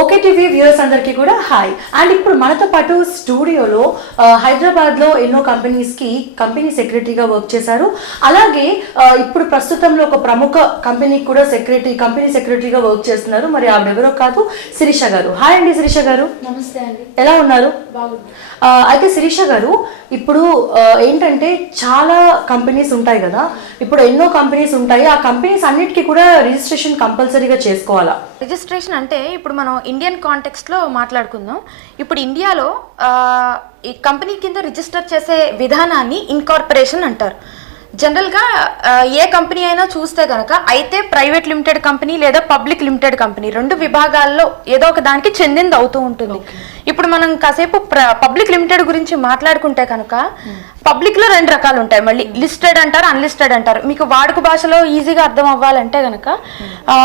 Okay TV viewers అందరికీ కూడా hi. And ఇప్పుడు మనతో పాటు స్టూడియోలో హైదరాబాద్లో ఎన్నో కంపెనీస్కి కంపెనీ సెక్రటరీగా వర్క్ చేశారు. అలాగే ఇప్పుడు ప్రస్తుతంలో ఒక ప్రముఖ కంపెనీకి కూడా కంపెనీ సెక్రటరీగా వర్క్ చేస్తున్నారు. మరి ఆవిడెవరో కాదు, శిరీష గారు. హాయ్ అండి శిరీష గారు. నమస్తే అండి. ఎలా ఉన్నారు? బాగుంది. అయితే శిరీష గారు, ఇప్పుడు ఏంటంటే చాలా కంపెనీస్ ఉంటాయి కదా, ఇప్పుడు ఎన్నో కంపెనీస్ ఉంటాయి. ఆ కంపెనీస్ అన్నిటికీ కూడా రిజిస్ట్రేషన్ కంపల్సరీగా చేసుకోవాలా? రిజిస్ట్రేషన్ అంటే ఇప్పుడు మనం ఇండియన్ కాంటెక్స్ట్లో మాట్లాడుకుందాం. ఇప్పుడు ఇండియాలో ఈ కంపెనీ కింద రిజిస్టర్ చేసే విధానాన్ని ఇన్కార్పొరేషన్ అంటారు. జనరల్గా ఏ కంపెనీ అయినా చూస్తే కనుక అయితే ప్రైవేట్ లిమిటెడ్ కంపెనీ లేదా పబ్లిక్ లిమిటెడ్ కంపెనీ రెండు విభాగాల్లో ఏదో ఒక దానికి చెందింది అవుతూ ఉంటుంది. ఇప్పుడు మనం కాసేపు పబ్లిక్ లిమిటెడ్ గురించి మాట్లాడుకుంటే కనుక పబ్లిక్లో రెండు రకాలు ఉంటాయి. మళ్ళీ లిస్టెడ్ అంటారు, అన్లిస్టెడ్ అంటారు. మీకు వాడుక భాషలో ఈజీగా అర్థం అవ్వాలంటే కనుక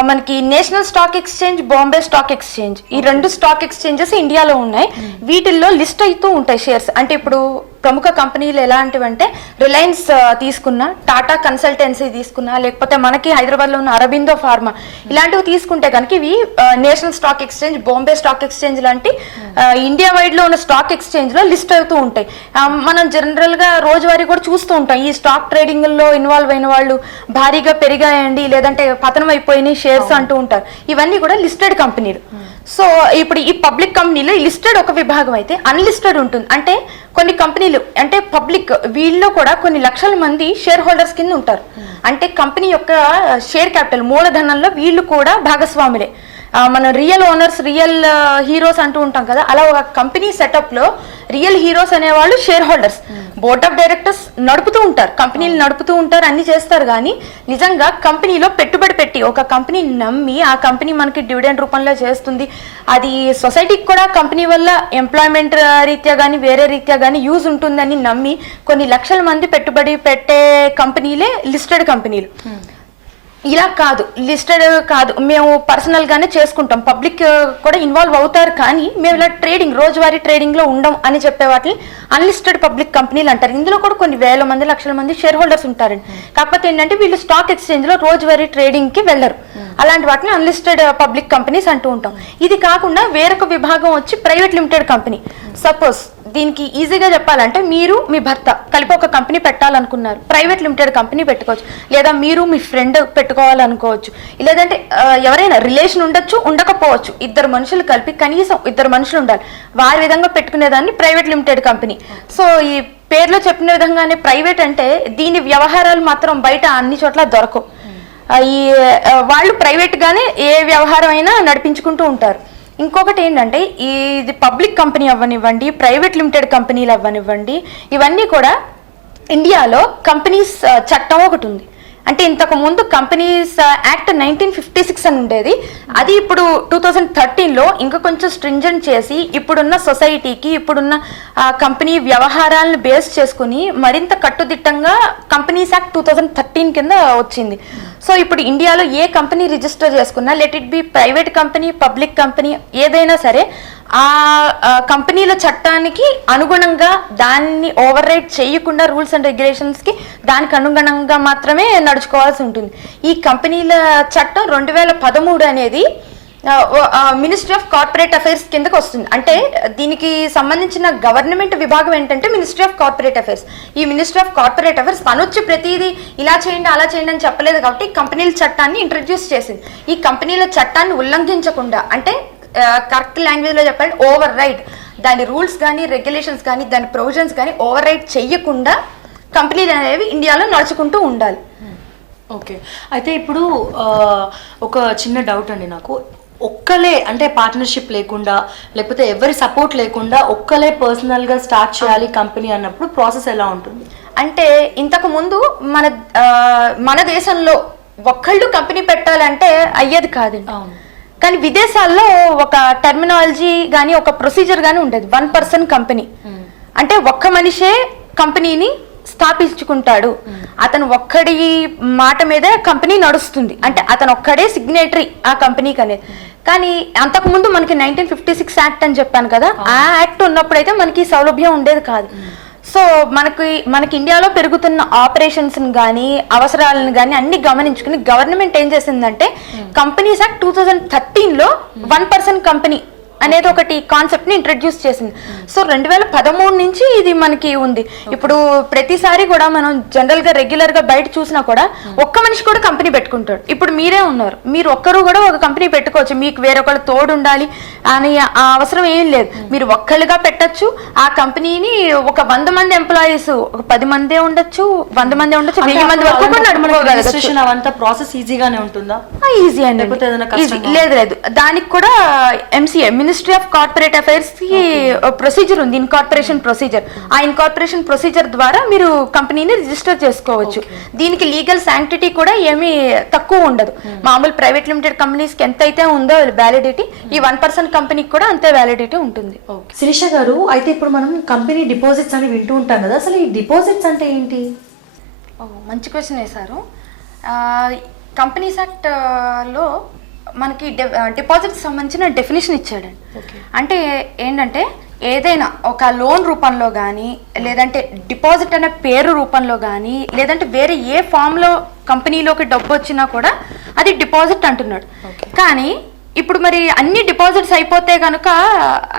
మనకి national stock exchange, Bombay stock exchange, ఈ రెండు స్టాక్ ఎక్స్చేంజెస్ ఇండియాలో ఉన్నాయి. వీటిల్లో లిస్ట్ అవుతూ ఉంటాయి షేర్స్. అంటే ఇప్పుడు ప్రముఖ కంపెనీలు ఎలాంటివంటే రిలయన్స్ తీసుకున్నా, టాటా కన్సల్టెన్సీ తీసుకున్నా, లేకపోతే మనకి హైదరాబాద్లో ఉన్న అరబిందో ఫార్మా, ఇలాంటివి తీసుకుంటే కనుక ఇవి national stock exchange, Bombay stock exchange లాంటి ఇండియా వైడ్లో ఉన్న స్టాక్ ఎక్స్చేంజ్లో లిస్ట్ అవుతూ ఉంటాయి. మనం జనరల్గా రోజువారీ కూడా చూస్తూ ఉంటాం. ఈ స్టాక్ ట్రేడింగ్లో ఇన్వాల్వ్ అయిన వాళ్ళు భారీగా పెరిగాయండి, లేదంటే పతనం అయిపోయినాయి షేర్స్ అంటూ ఉంటారు. ఇవన్నీ కూడా లిస్టెడ్ కంపెనీలు. సో ఇప్పుడు ఈ పబ్లిక్ కంపెనీలో లిస్టెడ్ ఒక విభాగం అయితే అన్లిస్టెడ్ ఉంటుంది. అంటే కొన్ని కంపెనీలు అంటే పబ్లిక్, వీళ్ళలో కూడా కొన్ని లక్షల మంది షేర్ హోల్డర్స్ కింద ఉంటారు. అంటే కంపెనీ యొక్క షేర్ క్యాపిటల్ మూలధనంలో వీళ్ళు కూడా భాగస్వాములే. మన రియల్ ఓనర్స్, రియల్ హీరోస్ అంటూ ఉంటాం కదా, అలా ఒక కంపెనీ సెటప్లో రియల్ హీరోస్ అనేవాళ్ళు share holders. Board of directors నడుపుతూ ఉంటారు, కంపెనీలు నడుపుతూ ఉంటారు, అన్ని చేస్తారు. కానీ నిజంగా కంపెనీలో పెట్టుబడి పెట్టి ఒక కంపెనీని నమ్మి ఆ కంపెనీ మనకి డివిడెండ్ రూపంలో చేస్తుంది, అది సొసైటీకి కూడా కంపెనీ వల్ల ఎంప్లాయ్మెంట్ రీత్యా కానీ వేరే రీత్యా కానీ యూజ్ ఉంటుందని నమ్మి కొన్ని లక్షల మంది పెట్టుబడి పెట్టే కంపెనీలే లిస్టెడ్ కంపెనీలు. ఇలా కాదు, లిస్టెడ్ కాదు, మేము పర్సనల్గానే చేసుకుంటాం, పబ్లిక్ కూడా ఇన్వాల్వ్ అవుతారు, కానీ మేము ఇలా ట్రేడింగ్, రోజువారీ ట్రేడింగ్లో ఉండం అని చెప్పే వాటిని అన్లిస్టెడ్ పబ్లిక్ కంపెనీలు అంటారు. ఇందులో కూడా కొన్ని వేల మంది, లక్షల మంది షేర్ హోల్డర్స్ ఉంటారండి. కాకపోతే ఏంటంటే వీళ్ళు స్టాక్ ఎక్స్చేంజ్లో రోజువారీ ట్రేడింగ్కి వెళ్ళరు. అలాంటి వాటిని అన్లిస్టెడ్ పబ్లిక్ కంపెనీస్ అంటూ ఉంటాం. ఇది కాకుండా వేరొక విభాగం వచ్చి ప్రైవేట్ లిమిటెడ్ కంపెనీ. సపోజ్ దీనికి ఈజీగా చెప్పాలంటే మీరు మీ భర్త కలిపి ఒక కంపెనీ పెట్టాలనుకున్నారు, ప్రైవేట్ లిమిటెడ్ కంపెనీ పెట్టుకోవచ్చు. లేదా మీరు మీ ఫ్రెండ్ పెట్టుకోవాలనుకోవచ్చు, లేదంటే ఎవరైనా రిలేషన్ ఉండొచ్చు, ఉండకపోవచ్చు. ఇద్దరు మనుషులు కలిపి, కనీసం ఇద్దరు మనుషులు ఉండాలి, వారి విధంగా పెట్టుకునేదాన్ని ప్రైవేట్ లిమిటెడ్ కంపెనీ. సో ఈ పేర్లో చెప్పిన విధంగానే ప్రైవేట్ అంటే దీని వ్యవహారాలు మాత్రం బయట అన్ని చోట్ల దొరకవు. ఈ వాళ్ళు ప్రైవేట్గానే ఏ వ్యవహారం అయినా నడిపించుకుంటూ ఉంటారు. ఇంకొకటి ఏంటంటే ఇది పబ్లిక్ కంపెనీ అవ్వనివ్వండి, ప్రైవేట్ లిమిటెడ్ కంపెనీలు అవ్వనివ్వండి, ఇవన్నీ కూడా ఇండియాలో కంపెనీస్ చట్టం ఒకటి ఉంది. అంటే ఇంతకు ముందు కంపెనీస్ యాక్ట్ 1956 అని ఉండేది. అది ఇప్పుడు 2013లో ఇంకా కొంచెం స్ట్రింజెంట్ చేసి ఇప్పుడున్న సొసైటీకి, ఇప్పుడున్న కంపెనీ వ్యవహారాలను బేస్ చేసుకుని మరింత కట్టుదిట్టంగా కంపెనీస్ యాక్ట్ 2013 కింద వచ్చింది. సో ఇప్పుడు ఇండియాలో ఏ కంపెనీ రిజిస్టర్ చేసుకున్నా, let it be private company, public company, ఏదైనా సరే ఆ కంపెనీల చట్టానికి అనుగుణంగా, దాన్ని ఓవర్ రైడ్ చేయకుండా, రూల్స్ అండ్ రెగ్యులేషన్స్కి దానికి అనుగుణంగా మాత్రమే నడుచుకోవాల్సి ఉంటుంది. ఈ కంపెనీల చట్టం 2013 అనేది మినిస్ట్రీ ఆఫ్ కార్పొరేట్ అఫైర్స్ కిందకి వస్తుంది. అంటే దీనికి సంబంధించిన గవర్నమెంట్ విభాగం ఏంటంటే మినిస్ట్రీ ఆఫ్ కార్పొరేట్ అఫైర్స్. ఈ మినిస్ట్రీ ఆఫ్ కార్పొరేట్ అఫైర్స్ తను వచ్చి ప్రతిదీ ఇలా చేయండి, అలా చేయండి అని చెప్పలేదు. కాబట్టి కంపెనీల చట్టాన్ని ఇంట్రడ్యూస్ చేసింది. ఈ కంపెనీల చట్టాన్ని ఉల్లంఘించకుండా, అంటే కరెక్ట్ లాంగ్వేజ్లో చెప్పండి, ఓవర్ రైడ్, దాని రూల్స్ కానీ, రెగ్యులేషన్స్ కానీ, దాని ప్రొవిజన్స్ కానీ ఓవర్ రైడ్ చెయ్యకుండా కంపెనీలు అనేవి ఇండియాలో నడుచుకుంటూ ఉండాలి. ఓకే, అయితే ఇప్పుడు ఒక చిన్న డౌట్ అండి నాకు. ఒక్కలే అంటే పార్ట్నర్షిప్ లేకుండా, లేకపోతే ఎవరి సపోర్ట్ లేకుండా ఒక్కలే పర్సనల్గా స్టార్ట్ చేయాలి కంపెనీ అన్నప్పుడు ప్రాసెస్ ఎలా ఉంటుంది? అంటే ఇంతకు ముందు మన దేశంలో ఒక్కళ్ళు కంపెనీ పెట్టాలంటే అయ్యేది కాదండి. కానీ విదేశాల్లో ఒక టర్మినాలజీ కానీ, ఒక ప్రొసీజర్ కానీ ఉండేది. 1 పర్సన్ కంపెనీ అంటే ఒక్క మనిషే కంపెనీని స్థాపించుకుంటాడు. అతను ఒక్కడి మాట మీద కంపెనీ నడుస్తుంది. అంటే అతను ఒక్కడే సిగ్నేటరీ ఆ కంపెనీకి అనేది. కానీ అంతకుముందు మనకి 1956 యాక్ట్ అని చెప్పాను కదా, ఆ యాక్ట్ ఉన్నప్పుడైతే మనకి సౌలభ్యం ఉండేది కాదు. సో మనకి ఇండియాలో పెరుగుతున్న ఆపరేషన్స్ని కానీ అవసరాలను కానీ అన్ని గమనించుకుని గవర్నమెంట్ ఏం చేసిందంటే కంపెనీస్ యాక్ట్ 2013లో 1% కంపెనీ అనేది ఒకటి కాన్సెప్ట్ ని ఇంట్రడ్యూస్ చేసింది. సో 2013 నుంచి ఇది మనకి ఉంది. ఇప్పుడు ప్రతిసారి కూడా మనం జనరల్ గా రెగ్యులర్ గా బయట చూసినా కూడా ఒక్క మనిషి కూడా కంపెనీ పెట్టుకుంటాడు. ఇప్పుడు మీరే ఉన్నారు, మీరు ఒక్కరు కూడా ఒక కంపెనీ పెట్టుకోవచ్చు. మీకు వేరొకరు తోడు ఉండాలి అని ఆ అవసరం ఏం లేదు. మీరు ఒక్కళ్ళుగా పెట్టచ్చు. ఆ కంపెనీని ఒక 100 మంది ఎంప్లాయీస్, ఒక 10 మందే ఉండొచ్చు, 100 మందే ఉండొచ్చు, 1000 మంది వరకు కూడా నడుపుకోగలరు. అవంతా ప్రాసెస్ ఈజీగానే ఉంటుందా? ఈజీ అండి. లేదు, దానికి కూడా MCA ministry of corporate affairs కి ప్రొసీజర్ ఉంది, ఇన్కార్పొరేషన్ ప్రొసీజర్. ఆ ఇన్కార్పొరేషన్ ప్రొసీజర్ ద్వారా మీరు కంపెనీని రిజిస్టర్ చేసుకోవచ్చు. దీనికి లీగల్ శాంక్టిటీ కూడా ఏమీ తక్కువ ఉండదు. మామూలు ప్రైవేట్ లిమిటెడ్ కంపెనీస్ కి ఎంత అయితే ఉందో వ్యాలిడిటీ, ఈ 1% కంపెనీకి కూడా అంతే వ్యాలిడిటీ ఉంటుంది. శిరీష గారు, అయితే ఇప్పుడు మనం కంపెనీ డిపాజిట్స్ అని వింటూ ఉంటాం కదా, అసలు ఈ డిపాజిట్స్ అంటే ఏంటి? మంచి క్వశ్చన్ వేశారు. కంపెనీస్ యాక్ట్ లో మనకి డిపాజిట్ సంబంధించిన డెఫినేషన్ ఇచ్చాడండి. అంటే ఏంటంటే ఏదైనా ఒక లోన్ రూపంలో కానీ, లేదంటే డిపాజిట్ అనే పేరు రూపంలో కానీ, లేదంటే వేరే ఏ ఫామ్లో కంపెనీలోకి డబ్బు వచ్చినా కూడా అది డిపాజిట్ అంటున్నాడు. కానీ ఇప్పుడు మరి అన్ని డిపాజిట్స్ అయిపోతే కనుక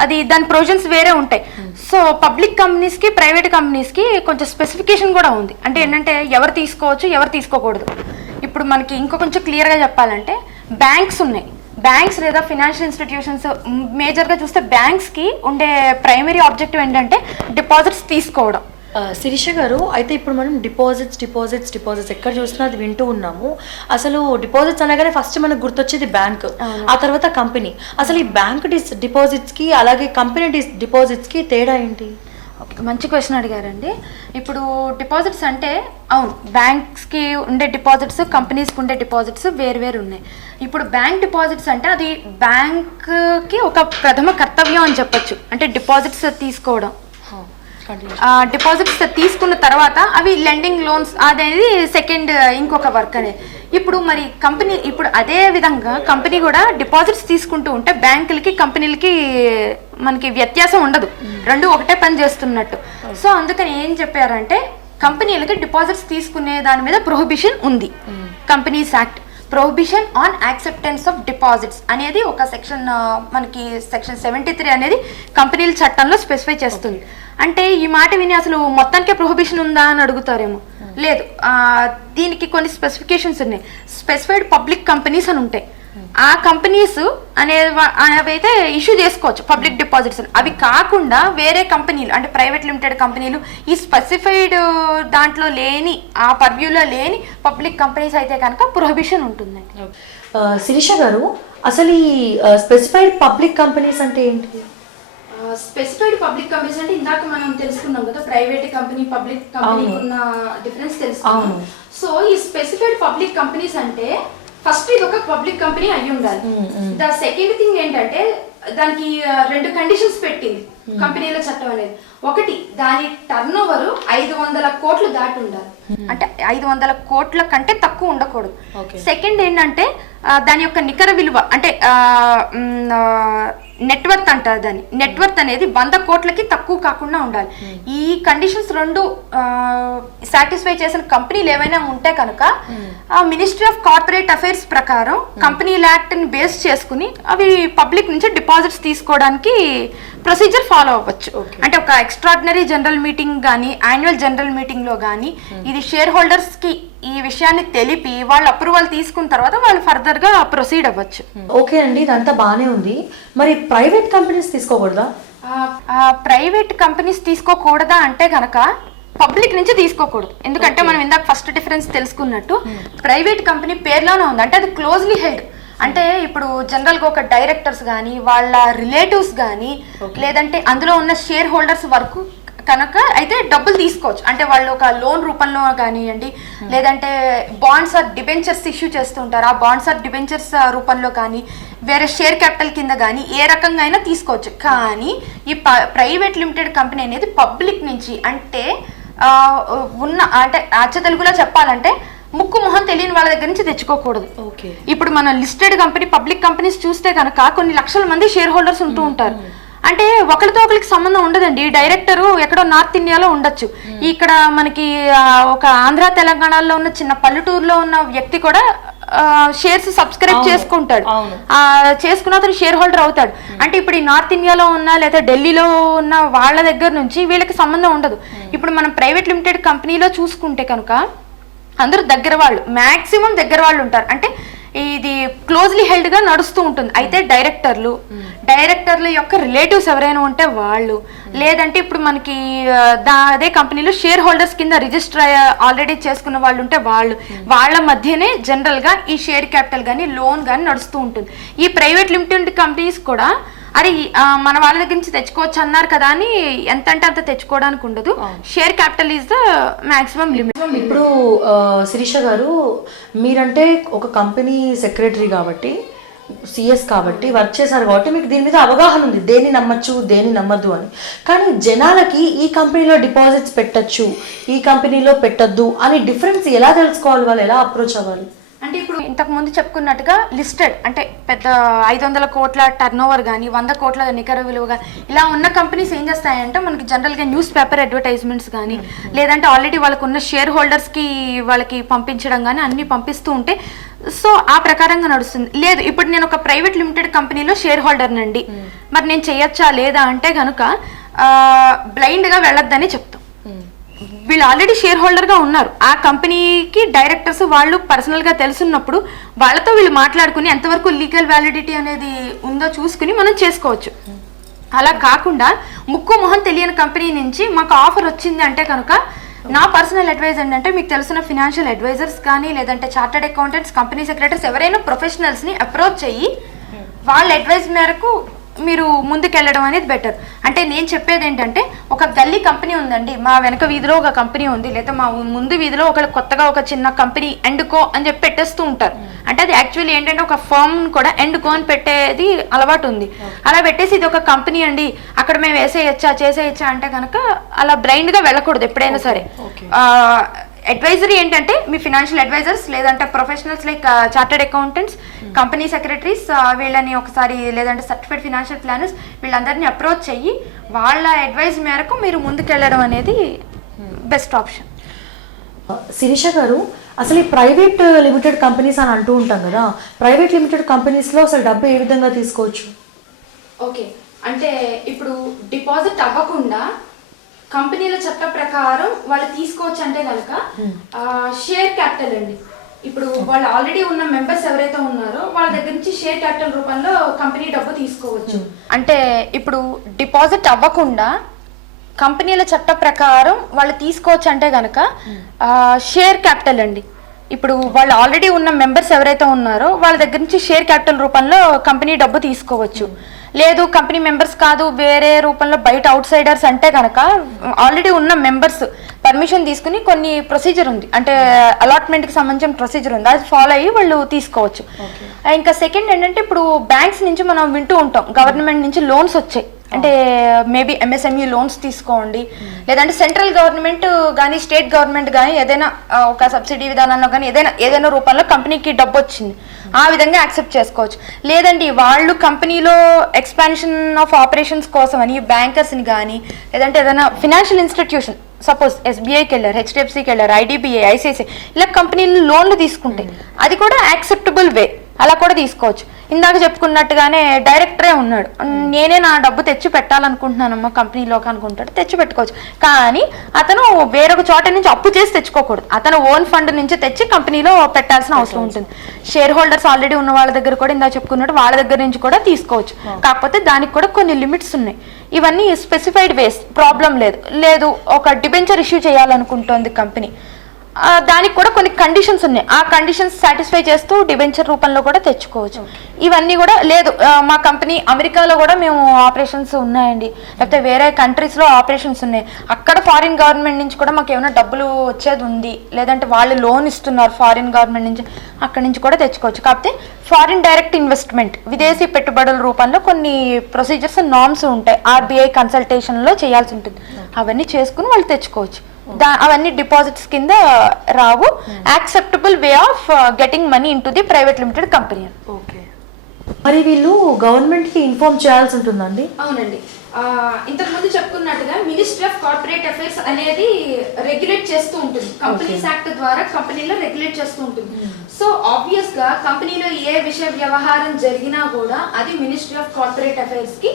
అది దాని ప్రొవిజన్స్ వేరే ఉంటాయి. సో పబ్లిక్ కంపెనీస్కి, ప్రైవేట్ కంపెనీస్కి కొంచెం స్పెసిఫికేషన్ కూడా ఉంది. అంటే ఏంటంటే ఎవరు తీసుకోవచ్చు, ఎవరు తీసుకోకూడదు. ఇప్పుడు మనకి ఇంకో కొంచెం క్లియర్గా చెప్పాలంటే బ్యాంక్స్ ఉన్నాయి. బ్యాంక్స్ లేదా ఫినాన్షియల్ ఇన్స్టిట్యూషన్స్ మేజర్గా చూస్తే బ్యాంక్స్కి ఉండే ప్రైమరీ ఆబ్జెక్టివ్ ఏంటంటే డిపాజిట్స్ తీసుకోవడం. శిరీష గారు, అయితే ఇప్పుడు మనం డిపాజిట్స్ ఎక్కడ చూసినా అది వింటూ ఉన్నాము. అసలు డిపాజిట్స్ అనగానే ఫస్ట్ మనకు గుర్తొచ్చేది బ్యాంక్, ఆ తర్వాత కంపెనీ. అసలు ఈ బ్యాంక్ డిపాజిట్స్కి అలాగే కంపెనీ డిపాజిట్స్కి తేడా ఏంటి? ఓకే, మంచి క్వశ్చన్ అడిగారండి. ఇప్పుడు డిపాజిట్స్ అంటే అవును, బ్యాంక్స్కి ఉండే డిపాజిట్స్, కంపెనీస్కి ఉండే డిపాజిట్స్ వేరు ఉన్నాయి. ఇప్పుడు బ్యాంక్ డిపాజిట్స్ అంటే అది బ్యాంక్కి ఒక ప్రథమ కర్తవ్యం అని చెప్పొచ్చు. అంటే డిపాజిట్స్ తీసుకోవడం, డిపాజిట్స్ తీసుకున్న తర్వాత అవి లెండింగ్ లోన్స్ అనేది సెకండ్ ఇంకొక వర్క్ అనేది. ఇప్పుడు మరి కంపెనీ, ఇప్పుడు అదే విధంగా కంపెనీ కూడా డిపాజిట్స్ తీసుకుంటూ ఉంటే బ్యాంకులకి, కంపెనీలకి మనకి వ్యత్యాసం ఉండదు, రెండు ఒకటే పని చేస్తున్నట్టు. సో అందుకని ఏం చెప్పారంటే కంపెనీలకి డిపాజిట్స్ తీసుకునే దాని మీద ప్రొహిబిషన్ ఉంది. Companies act prohibition on acceptance of deposits అనేది ఒక సెక్షన్, మనకి సెక్షన్ 73 అనేది కంపెనీల చట్టంలో స్పెసిఫై చేస్తుంది. అంటే ఈ మాట విని అసలు మొత్తానికే ప్రొహిబిషన్ ఉందా అని అడుగుతారేమో. లేదు, దీనికి కొన్ని స్పెసిఫికేషన్స్ ఉన్నాయి. స్పెసిఫైడ్ పబ్లిక్ కంపెనీస్ అని ఉంటాయి. ఆ కంపెనీస్ అనేవైతే ఇష్యూ చేసుకోవచ్చు పబ్లిక్ డిపాజిట్స్. అవి కాకుండా వేరే కంపెనీలు అంటే ప్రైవేట్ లిమిటెడ్ కంపెనీలు, ఈ స్పెసిఫైడ్ దాంట్లో లేని, ఆ పర్వ్యూలో లేని పబ్లిక్ కంపెనీస్ అయితే కనుక ప్రొహిబిషన్ ఉంటుందండి. శిరీష గారు, అసలు ఈ స్పెసిఫైడ్ పబ్లిక్ కంపెనీస్ అంటే ఏంటి? స్పెసిఫైడ్ పబ్లిక్ కంపెనీస్ అంటే ఇందాక మనం తెలుసుకున్నాం కదా, ప్రైవేట్ కంపెనీ, పబ్లిక్ కంపెనీ ఉన్న డిఫరెన్స్ తెలుసుకున్నాం. సో ఈ స్పెసిఫైడ్ పబ్లిక్ కంపెనీస్ అంటే ఫస్ట్ ఇది ఒక పబ్లిక్ కంపెనీ అయ్యి ఉండాలి. ద సెకండ్ థింగ్ ఏంటంటే దానికి 2 కండిషన్స్ పెట్టింది కంపెనీల చట్టం అనేది. ఒకటి, దాని టర్న్ ఓవర్ 500 కోట్లు దాటి ఉండాలి, అంటే 500 కోట్ల కంటే తక్కువ ఉండకూడదు. సెకండ్ ఏంటంటే దాని యొక్క నికర విలువ అంటే నెట్వర్త్ అంటారు దాన్ని. నెట్వర్త్ అనేది 100 కోట్లకి తక్కువ కాకుండా ఉండాలి. ఈ కండిషన్స్ రెండు సాటిస్ఫై చేసిన కంపెనీలు ఏవైనా ఉంటే కనుక మినిస్ట్రీ ఆఫ్ కార్పొరేట్ అఫైర్స్ ప్రకారం కంపెనీల యాక్ట్ ని బేస్ చేసుకుని అవి పబ్లిక్ నుంచి డిపాజిట్స్ తీసుకోవడానికి ప్రొసీజర్ ఫాలో అవ్వచ్చు. అంటే ఒక ఎక్స్ట్రాడినరీ జనరల్ మీటింగ్ కానీ, యాన్యువల్ జనరల్ మీటింగ్ లో కానీ ఇది షేర్ హోల్డర్స్ కి ఈ విషయాన్ని తెలిపి వాళ్ళ అప్రూవల్ తీసుకున్న తర్వాత వాళ్ళు ఫర్దర్ గా ప్రొసీడ్ అవ్వచ్చు. ఓకే అండి, ఇదంతా బాగానే ఉంది. మరి ప్రైవేట్ కంపెనీస్ తీసుకోకూడదా? ప్రైవేట్ కంపెనీస్ తీసుకోకూడదా అంటే కనుక పబ్లిక్ నుంచి తీసుకోకూడదు. ఎందుకంటే మనం ఇందాక ఫస్ట్ డిఫరెన్స్ తెలుసుకున్నట్టు ప్రైవేట్ కంపెనీ పేర్లోనే ఉంది, అంటే అది క్లోజ్లీ హెల్డ్. అంటే ఇప్పుడు జనరల్ గా ఒక డైరెక్టర్స్ కానీ, వాళ్ళ రిలేటివ్స్ కానీ, లేదంటే అందులో ఉన్న షేర్ హోల్డర్స్ వరకు కనుక అయితే డబ్బులు తీసుకోవచ్చు. అంటే వాళ్ళు ఒక లోన్ రూపంలో కానివ్వండి, లేదంటే బాండ్స్ ఆర్ డిబెంచర్స్ ఇష్యూ చేస్తుంటారు, ఆ బాండ్స్ ఆర్ డిబెంచర్స్ రూపంలో కానీ, వేరే షేర్ క్యాపిటల్ కింద కానీ ఏ రకంగా అయినా తీసుకోవచ్చు. కానీ ఈ ప్రైవేట్ లిమిటెడ్ కంపెనీ అనేది పబ్లిక్ నుంచి, అంటే ఉన్న, అంటే అచ్చ తెలుగులో చెప్పాలంటే ముక్కు మొహం తెలియని వాళ్ళ దగ్గర నుంచి తెచ్చుకోకూడదు. ఇప్పుడు మన లిస్టెడ్ కంపెనీ, పబ్లిక్ కంపెనీస్ చూస్తే కనుక కొన్ని లక్షల మంది షేర్ హోల్డర్స్ ఉంటూ ఉంటారు. అంటే ఒకరితో ఒకరికి సంబంధం ఉండదండి. డైరెక్టరు ఎక్కడో నార్త్ ఇండియాలో ఉండొచ్చు, ఇక్కడ మనకి ఒక ఆంధ్ర తెలంగాణలో ఉన్న చిన్న పల్లెటూరులో ఉన్న వ్యక్తి కూడా షేర్స్ సబ్స్క్రైబ్ చేసుకుంటాడు. చేసుకున్న అతను షేర్ హోల్డర్ అవుతాడు. అంటే ఇప్పుడు ఈ నార్త్ ఇండియాలో ఉన్న లేదా ఢిల్లీలో ఉన్న వాళ్ళ దగ్గర నుంచి వీళ్ళకి సంబంధం ఉండదు. ఇప్పుడు మనం ప్రైవేట్ లిమిటెడ్ కంపెనీలో చూసుకుంటే కనుక అందరూ దగ్గర వాళ్ళు, మాక్సిమం దగ్గర వాళ్ళు ఉంటారు. అంటే ఇది క్లోజ్లీ హెల్డ్ గా నడుస్తూ ఉంటుంది. అయితే డైరెక్టర్ల యొక్క రిలేటివ్స్ ఎవరైనా ఉంటే వాళ్ళు, లేదంటే ఇప్పుడు మనకి అదే కంపెనీలో షేర్ హోల్డర్స్ కింద రిజిస్టర్ ఆల్రెడీ చేసుకున్న వాళ్ళు ఉంటే వాళ్ళ మధ్యనే జనరల్ గా ఈ షేర్ క్యాపిటల్ కానీ లోన్ కానీ నడుస్తూ ఉంటుంది. ఈ ప్రైవేట్ లిమిటెడ్ కంపెనీస్ కూడా అరే మన వాళ్ళ దగ్గర నుంచి తెచ్చుకోవచ్చు అన్నారు కదా అని ఎంత అంటే అంత తెచ్చుకోవడానికి ఉండదు. Share capital is the maximum limit. ఇప్పుడు శిరీష గారు, మీరంటే ఒక కంపెనీ సెక్రటరీ కాబట్టి, సిఎస్ కాబట్టి వర్క్ చేశారు కాబట్టి మీకు దీని మీద అవగాహన ఉంది, దేన్ని నమ్మచ్చు దేన్ని నమ్మద్దు అని. కానీ జనాలకి ఈ కంపెనీలో డిపాజిట్స్ పెట్టచ్చు, ఈ కంపెనీలో పెట్టద్దు అని డిఫరెన్స్ ఎలా తెలుసుకోవాలి, వాళ్ళు ఎలా అప్రోచ్ అవ్వాలి? అంటే ఇప్పుడు ఇంతకు ముందు చెప్పుకున్నట్టుగా లిస్టెడ్ అంటే పెద్ద 500 కోట్ల టర్న్ ఓవర్ కానీ 100 కోట్ల నికర విలువగా ఇలా ఉన్న కంపెనీస్ ఏం చేస్తాయంటే మనకి జనరల్గా న్యూస్ పేపర్ అడ్వర్టైజ్మెంట్స్ కానీ లేదంటే ఆల్రెడీ వాళ్ళకు ఉన్న షేర్ హోల్డర్స్కి వాళ్ళకి పంపించడం కానీ అన్ని పంపిస్తూ ఉంటే సో ఆ ప్రకారంగా నడుస్తుంది. లేదు ఇప్పుడు నేను ఒక ప్రైవేట్ లిమిటెడ్ కంపెనీలో షేర్ హోల్డర్ నండి, మరి నేను చేయొచ్చా లేదా అంటే కనుక బ్లైండ్గా వెళ్ళొద్దని చెప్తాం. వీళ్ళు ఆల్రెడీ షేర్ హోల్డర్ గా ఉన్నారు, ఆ కంపెనీకి డైరెక్టర్స్ వాళ్ళు పర్సనల్ గా తెలుసున్నప్పుడు వాళ్ళతో వీళ్ళు మాట్లాడుకుని ఎంతవరకు లీగల్ వ్యాలిడిటీ అనేది ఉందో చూసుకుని మనం చేసుకోవచ్చు. అలా కాకుండా ముక్కు మొహం తెలియని కంపెనీ నుంచి మాకు ఆఫర్ వచ్చింది అంటే కనుక నా పర్సనల్ అడ్వైజ్ ఏంటంటే మీకు తెలిసిన ఫినాన్షియల్ అడ్వైజర్స్ కానీ లేదంటే చార్టర్డ్ అకౌంటెంట్స్, కంపెనీ సెక్రటరీస్ ఎవరైనా ప్రొఫెషనల్స్ ని అప్రోచ్ అయ్యి వాళ్ళ అడ్వైజ్ మేరకు మీరు ముందుకెళ్ళడం అనేది బెటర్. అంటే నేను చెప్పేది ఏంటంటే ఒక గల్లీ కంపెనీ ఉందండి, మా వెనక వీధిలో ఒక కంపెనీ ఉంది, లేదా మా ముందు వీధిలో ఒక కొత్తగా ఒక చిన్న కంపెనీ ఎండ్కో అని చెప్పి పెట్టేస్తూ ఉంటారు. అంటే అది యాక్చువల్లీ ఏంటంటే ఒక ఫర్మ్ కూడా ఎండ్కో అని పెట్టేది అలవాటు ఉంది. అలా పెట్టేసి ఇది ఒక కంపెనీ అండి అక్కడ మేము వేసేయచ్చా చేసేయచ్చా అంటే కనుక అలా బ్లైండ్ గా వెళ్ళకూడదు ఎప్పుడైనా సరే. అడ్వైజరీ ఏంటంటే మీ ఫినాన్షియల్ అడ్వైజర్స్ లేదంటే professionals like chartered accountants, company secretaries వీళ్ళని ఒకసారి లేదంటే సర్టిఫైడ్ ఫినాన్షియల్ ప్లానర్స్ వీళ్ళందరినీ అప్రోచ్ అయ్యి వాళ్ళ అడ్వైజ్ మేరకు మీరు ముందుకెళ్ళడం అనేది బెస్ట్ ఆప్షన్. శిరీష గారు, అసలు ఈ ప్రైవేట్ లిమిటెడ్ కంపెనీస్ అని అంటూ ఉంటాం కదా, ప్రైవేట్ లిమిటెడ్ కంపెనీస్లో అసలు డబ్బు ఏ విధంగా తీసుకోవచ్చు? ఓకే, అంటే ఇప్పుడు డిపాజిట్ అవ్వకుండా కంపెనీల చట్ట ప్రకారం వాళ్ళు తీసుకోవచ్చు అంటే కనుక షేర్ క్యాపిటల్ అండి. ఇప్పుడు వాళ్ళు ఆల్రెడీ ఉన్న మెంబర్స్ ఎవరైతే ఉన్నారో వాళ్ళ దగ్గర నుంచి షేర్ క్యాపిటల్ రూపంలో కంపెనీ డబ్బు తీసుకోవచ్చు. అంటే ఇప్పుడు డిపాజిట్ అవ్వకుండా కంపెనీల చట్ట ప్రకారం వాళ్ళు తీసుకోవచ్చు అంటే కనుక షేర్ క్యాపిటల్ అండి. ఇప్పుడు వాళ్ళు ఆల్రెడీ ఉన్న మెంబర్స్ ఎవరైతే ఉన్నారో వాళ్ళ దగ్గర నుంచి షేర్ క్యాపిటల్ రూపంలో కంపెనీ డబ్బు తీసుకోవచ్చు. లేదు కంపెనీ మెంబర్స్ కాదు వేరే రూపంలో బయట అవుట్ సైడర్స్ అంటే కనుక ఆల్రెడీ ఉన్న మెంబర్స్ పర్మిషన్ తీసుకుని కొన్ని ప్రొసీజర్ ఉంది, అంటే అలాట్మెంట్కి సంబంధించిన ప్రొసీజర్ ఉంది, అది ఫాలో అయ్యి వాళ్ళు తీసుకోవచ్చు. ఇంకా సెకండ్ ఏంటంటే ఇప్పుడు బ్యాంక్స్ నుంచి మనం వింటూ ఉంటాం గవర్నమెంట్ నుంచి లోన్స్ వచ్చాయి అంటే మేబీ ఎంఎస్ఎంఈ లోన్స్ తీసుకోండి, లేదంటే సెంట్రల్ గవర్నమెంట్ కానీ స్టేట్ గవర్నమెంట్ కానీ ఏదైనా ఒక సబ్సిడీ విధానంలో కానీ ఏదైనా రూపంలో కంపెనీకి డబ్బు వచ్చింది ఆ విధంగా యాక్సెప్ట్ చేసుకోవచ్చు. లేదండి వాళ్ళు కంపెనీలో ఎక్స్పాన్షన్ ఆఫ్ ఆపరేషన్స్ కోసం అని బ్యాంకర్స్ని కానీ లేదంటే ఏదైనా ఫినాన్షియల్ ఇన్స్టిట్యూషన్ సపోజ్ ఎస్బీఐకి వెళ్ళారు, హెచ్డిఎఫ్సికి వెళ్ళారు, ఐడిబిఐ, ఐసిఐసిఐ ఇలా కంపెనీలు లోన్లు తీసుకుంటాయి, అది కూడా యాక్సెప్టబుల్ వే, అలా కూడా తీసుకోవచ్చు. ఇందాక చెప్పుకున్నట్టుగానే డైరెక్టరే ఉన్నాడు, నేనే నా డబ్బు తెచ్చి పెట్టాలనుకుంటున్నానమ్మా కంపెనీలోకి అనుకుంటాడు, తెచ్చి పెట్టుకోవచ్చు. కానీ అతను వేరొక చోట నుంచి అప్పు చేసి తెచ్చుకోకూడదు, అతను ఓన్ ఫండ్ నుంచి తెచ్చి కంపెనీలో పెట్టాల్సిన అవసరం ఉంటుంది. షేర్ హోల్డర్స్ ఆల్రెడీ ఉన్న వాళ్ళ దగ్గర కూడా ఇందాక చెప్పుకున్నట్టు వాళ్ళ దగ్గర నుంచి కూడా తీసుకోవచ్చు, కాకపోతే దానికి కూడా కొన్ని లిమిట్స్ ఉన్నాయి. ఇవన్నీ స్పెసిఫైడ్ వేస్, ప్రాబ్లం లేదు ఒక డిబెంచర్ ఇష్యూ చేయాలనుకుంటోంది కంపెనీ, దానికి కూడా కొన్ని కండిషన్స్ ఉన్నాయి, ఆ కండిషన్స్ సాటిస్ఫై చేస్తూ డిబెంచర్ రూపంలో కూడా తెచ్చుకోవచ్చు. ఇవన్నీ కూడా లేదు మా కంపెనీ అమెరికాలో కూడా మేము ఆపరేషన్స్ ఉన్నాయండి, లేకపోతే వేరే కంట్రీస్లో ఆపరేషన్స్ ఉన్నాయి, అక్కడ ఫారిన్ గవర్నమెంట్ నుంచి కూడా మాకు ఏమైనా డబ్బులు వచ్చేది ఉంది, లేదంటే వాళ్ళు లోన్ ఇస్తున్నారు ఫారిన్ గవర్నమెంట్ నుంచి, అక్కడి నుంచి కూడా తెచ్చుకోవచ్చు. కాకపోతే ఫారిన్ డైరెక్ట్ ఇన్వెస్ట్మెంట్ విదేశీ పెట్టుబడుల రూపంలో కొన్ని ప్రొసీజర్స్ నార్మ్స్ ఉంటాయి, ఆర్బీఐ కన్సల్టేషన్లో చేయాల్సి ఉంటుంది, అవన్నీ చేసుకుని వాళ్ళు తెచ్చుకోవచ్చు. అవన్నీ డిపాజిట్స్ కింద రావు, acceptable way of getting money into the private limited company. Okay, మరి వీళ్ళు గవర్నమెంట్కి ఇన్ఫార్మ్ చేయాల్సి ఉంటుందండి? అవునండి. ఇంతకుముందు చెప్పుకున్నట్టుగా మినిస్ట్రీ ఆఫ్ కార్పొరేట్ అఫైర్స్ అనేది రెగ్యులేట్ చేస్తూ ఉంటుంది. కంపెనీస్ యాక్ట్ ద్వారా కంపెనీలో రెగ్యులేట్ చేస్తూ ఉంటుంది. సో ఆబ్వియస్ గా కంపెనీలో ఏ విషయ వ్యవహారం జరిగినా కూడా అది మినిస్ట్రీ ఆఫ్ కార్పొరేట్ అఫైర్స్ కి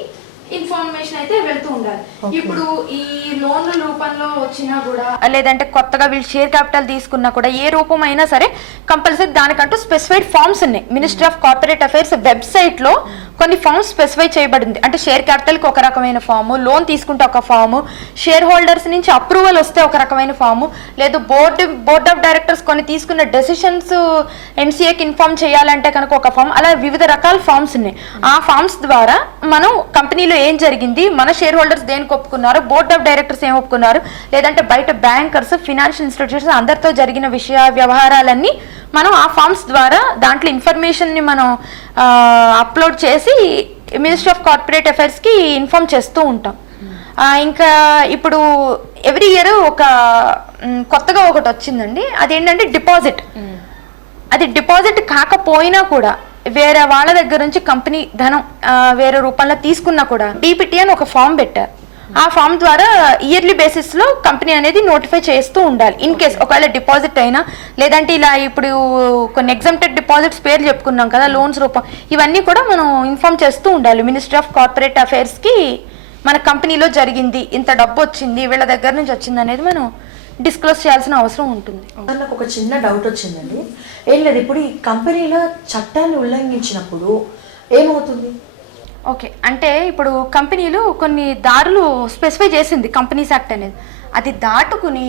ఇన్ఫర్మేషన్ అయితే వెళ్తూ ఉండాలి. ఇప్పుడు ఈ లోన్ల రూపంలో వచ్చినా కూడా లేదంటే కొత్తగా వీళ్ళు షేర్ క్యాపిటల్ తీసుకున్నా కూడా ఏ రూపం అయినా సరే కంపల్సరీ దానికంటూ స్పెసిఫైడ్ ఫార్మ్స్ ఉన్నాయి. Ministry of corporate affairs website లో కొన్ని ఫార్మ్స్ స్పెసిఫై చేయబడింది. అంటే షేర్ క్యాపిటల్కి ఒక రకమైన ఫాము, లోన్ తీసుకుంటే ఒక ఫాము, షేర్ హోల్డర్స్ నుంచి అప్రూవల్ వస్తే ఒక రకమైన ఫాము, లేదు బోర్డ్ ఆఫ్ డైరెక్టర్స్ కొన్ని తీసుకున్న డెసిషన్స్ ఎంసీఏకి ఇన్ఫార్మ్ చేయాలంటే కనుక ఒక ఫామ్, అలా వివిధ రకాల ఫామ్స్ ఉన్నాయి. ఆ ఫామ్స్ ద్వారా మనం కంపెనీలో ఏం జరిగింది, మన షేర్ హోల్డర్స్ దేనికి ఒప్పుకున్నారు, బోర్డ్ ఆఫ్ డైరెక్టర్స్ ఏం ఒప్పుకున్నారు, లేదంటే బయట బ్యాంకర్స్, ఫినాన్షియల్ ఇన్స్టిట్యూషన్స్ అందరితో జరిగిన వ్యవహారాలన్నీ మనం ఆ ఫామ్స్ ద్వారా దాంట్లో ఇన్ఫర్మేషన్ని మనం అప్లోడ్ చేసి మినిస్ట్రీ ఆఫ్ కార్పొరేట్ అఫైర్స్కి ఇన్ఫార్మ్ చేస్తూ ఉంటాం. ఇంకా ఇప్పుడు ఎవ్రీ ఇయర్ ఒక కొత్తగా ఒకటి వచ్చిందండి. అదేంటంటే డిపాజిట్. అది డిపాజిట్ కాకపోయినా కూడా వేరే వాళ్ళ దగ్గర నుంచి కంపెనీ ధనం వేరే రూపంలో తీసుకున్నా కూడా డీపీటీ అని ఒక ఫామ్ పెట్టారు. ఆ ఫామ్ ద్వారా ఇయర్లీ బేసిస్ లో కంపెనీ అనేది నోటిఫై చేస్తూ ఉండాలి. ఇన్ కేస్ ఒకవేళ డిపాజిట్ అయినా, లేదంటే ఇలా ఇప్పుడు కొన్ని ఎగ్జామ్టెడ్ డిపాజిట్స్ పేర్లు చెప్పుకున్నాం కదా, లోన్స్ రూపం, ఇవన్నీ కూడా మనం ఇన్ఫార్మ్ చేస్తూ ఉండాలి. మినిస్ట్రీ ఆఫ్ కార్పొరేట్ అఫైర్స్ కి మన కంపెనీలో జరిగింది, ఇంత డబ్బు వచ్చింది, వీళ్ళ దగ్గర నుంచి వచ్చింది అనేది మనం డిస్క్లోజ్ చేయాల్సిన అవసరం ఉంటుంది. నాకు ఒక చిన్న డౌట్ వచ్చిందండి. ఏం లేదు, ఇప్పుడు ఈ కంపెనీలో చట్టాన్ని ఉల్లంఘించినప్పుడు ఏమవుతుంది? ఓకే, అంటే ఇప్పుడు కంపెనీలు కొన్ని దారులు స్పెసిఫై చేసింది కంపెనీస్ యాక్ట్ అనేది. అది దాటుకుని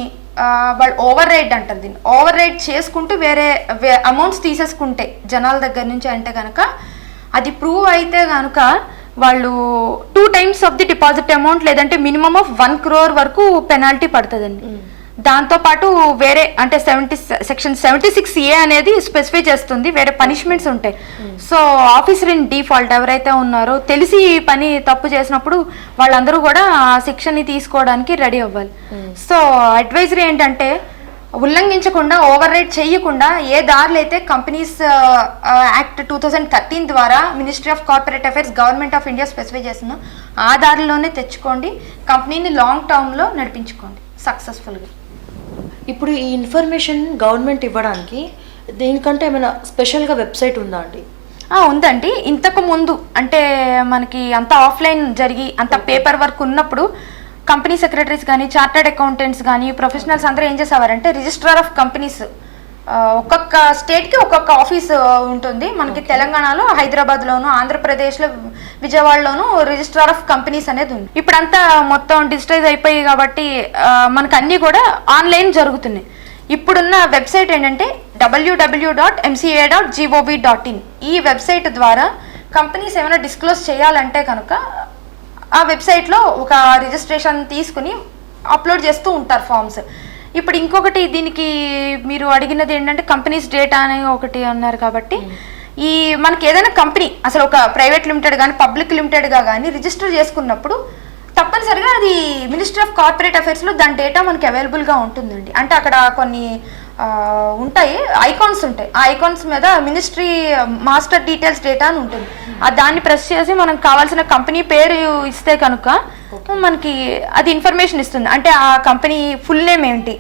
వాళ్ళు ఓవర్ రైడ్ అంటారు దీన్ని. ఓవర్ రైడ్ చేసుకుంటూ వేరే అమౌంట్స్ తీసేసుకుంటే జనాల దగ్గర నుంచి అంటే కనుక అది ప్రూవ్ అయితే కనుక వాళ్ళు 2 times of the deposit amount, లేదంటే మినిమం ఆఫ్ 1 crore వరకు పెనాల్టీ పడుతుందండి. దాంతోపాటు వేరే అంటే సెక్షన్ 76A అనేది స్పెసిఫై చేస్తుంది, వేరే పనిష్మెంట్స్ ఉంటాయి. సో ఆఫీసర్ ఇన్ డిఫాల్ట్ ఎవరైతే ఉన్నారో తెలిసి పని తప్పు చేసినప్పుడు వాళ్ళందరూ కూడా ఆ శిక్షని తీసుకోవడానికి రెడీ అవ్వాలి. సో అడ్వైజరీ ఏంటంటే ఉల్లంఘించకుండా, ఓవర్ రైడ్ చేయకుండా ఏ దారులు అయితే కంపెనీస్ యాక్ట్ 2013 ద్వారా ministry of corporate affairs government of India specify చేసిందో ఆ దారిలోనే తెచ్చుకోండి, కంపెనీని లాంగ్ టర్మ్లో నడిపించుకోండి సక్సెస్ఫుల్గా. ఇప్పుడు ఈ ఇన్ఫర్మేషన్ గవర్నమెంట్ ఇవ్వడానికి దీనికంటే ఏమైనా స్పెషల్గా వెబ్సైట్ ఉందా అండి? ఉందండి. ఇంతకు ముందు అంటే మనకి అంత ఆఫ్లైన్ జరిగి అంత పేపర్ వర్క్ ఉన్నప్పుడు కంపెనీ సెక్రటరీస్ కానీ, చార్టర్డ్ అకౌంటెంట్స్ కానీ, ప్రొఫెషనల్స్ అందరూ ఏం చేసేవారంటే రిజిస్ట్రార్ ఆఫ్ కంపెనీస్, ఒక్కొక్క స్టేట్కి ఒక్కొక్క ఆఫీస్ ఉంటుంది. మనకి తెలంగాణలో హైదరాబాద్లోను, ఆంధ్రప్రదేశ్లో విజయవాడలోను రిజిస్ట్రార్ ఆఫ్ కంపెనీస్ అనేది ఉంది. ఇప్పుడంతా మొత్తం డిజిటైజ్ అయిపోయి కాబట్టి మనకు అన్నీ కూడా ఆన్లైన్ జరుగుతున్నాయి. ఇప్పుడున్న వెబ్సైట్ ఏంటంటే www.mca.gov.in. ఈ వెబ్సైట్ ద్వారా కంపెనీస్ ఏమైనా డిస్క్లోజ్ చేయాలంటే కనుక ఆ వెబ్సైట్లో ఒక రిజిస్ట్రేషన్ తీసుకుని అప్లోడ్ చేస్తూ ఉంటారు ఫామ్స్. ఇప్పుడు ఇంకొకటి దీనికి మీరు అడిగినది ఏంటంటే కంపెనీస్ డేటా అనే ఒకటి అన్నారు కాబట్టి ఈ మనకి ఏదైనా కంపెనీ అసలు ఒక ప్రైవేట్ లిమిటెడ్ కానీ పబ్లిక్ లిమిటెడ్గా కానీ రిజిస్టర్ చేసుకున్నప్పుడు తప్పనిసరిగా అది మినిస్ట్రీ ఆఫ్ కార్పొరేట్ అఫైర్స్లో దాని డేటా మనకి అవైలబుల్గా ఉంటుందండి. అంటే అక్కడ కొన్ని ఉంటాయి, ఐకాన్స్ ఉంటాయి. ఆ ఐకాన్స్ మీద మినిస్ట్రీ మాస్టర్ డీటెయిల్స్ డేటా అని ఉంటుంది. దాన్ని ప్రెస్ చేసి మనకు కావాల్సిన కంపెనీ పేరు ఇస్తే కనుక మనకి అది ఇన్ఫర్మేషన్ ఇస్తుంది. అంటే ఆ కంపెనీ ఫుల్ నేమ్ ఏంటి,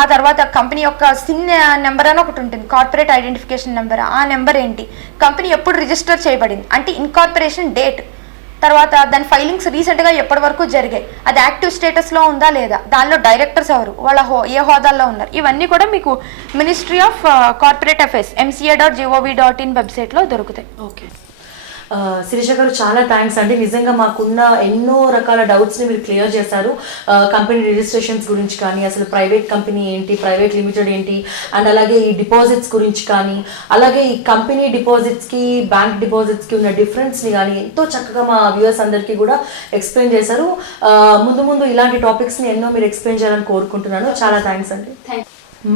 ఆ తర్వాత కంపెనీ యొక్క సిన్ నెంబర్ అని ఒకటి ఉంటుంది, కార్పొరేట్ ఐడెంటిఫికేషన్ నెంబర్, ఆ నెంబర్ ఏంటి, కంపెనీ ఎప్పుడు రిజిస్టర్ చేయబడింది అంటే ఇన్కార్పొరేషన్ డేట్, తర్వాత దాని ఫైలింగ్స్ రీసెంట్గా ఎప్పటి వరకు జరిగాయి, అది యాక్టివ్ స్టేటస్లో ఉందా లేదా, దానిలో డైరెక్టర్స్ ఎవరు, వాళ్ళ ఏ హోదాల్లో ఉన్నారు, ఇవన్నీ కూడా మీకు ministry of corporate affairs mca.gov.in వెబ్సైట్లో దొరుకుతాయి. ఓకే శిరీష గారు, చాలా థ్యాంక్స్ అండి. నిజంగా మాకున్న ఎన్నో రకాల డౌట్స్ని మీరు క్లియర్ చేశారు. కంపెనీ రిజిస్ట్రేషన్స్ గురించి కానీ, అసలు ప్రైవేట్ కంపెనీ ఏంటి, ప్రైవేట్ లిమిటెడ్ ఏంటి, అండ్ అలాగే ఈ డిపాజిట్స్ గురించి కానీ, అలాగే ఈ కంపెనీ డిపాజిట్స్కి బ్యాంక్ డిపాజిట్స్కి ఉన్న డిఫరెన్స్ని కానీ ఎంతో చక్కగా మా వ్యూవర్స్ అందరికీ కూడా ఎక్స్ప్లెయిన్ చేశారు. ముందు ముందు ఇలాంటి టాపిక్స్ని ఎన్నో మీరు ఎక్స్ప్లెయిన్ చేయాలని కోరుకుంటున్నాను. చాలా థ్యాంక్స్ అండి.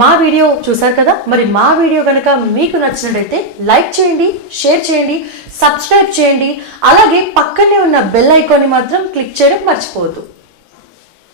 మా వీడియో చూసారు కదా, మరి మా వీడియో కనుక మీకు నచ్చినట్టయితే లైక్ చేయండి, షేర్ చేయండి, సబ్స్క్రైబ్ చేయండి, అలాగే పక్కనే ఉన్న బెల్ ఐకాన్ని మాత్రం క్లిక్ చేయడం మర్చిపోవద్దు.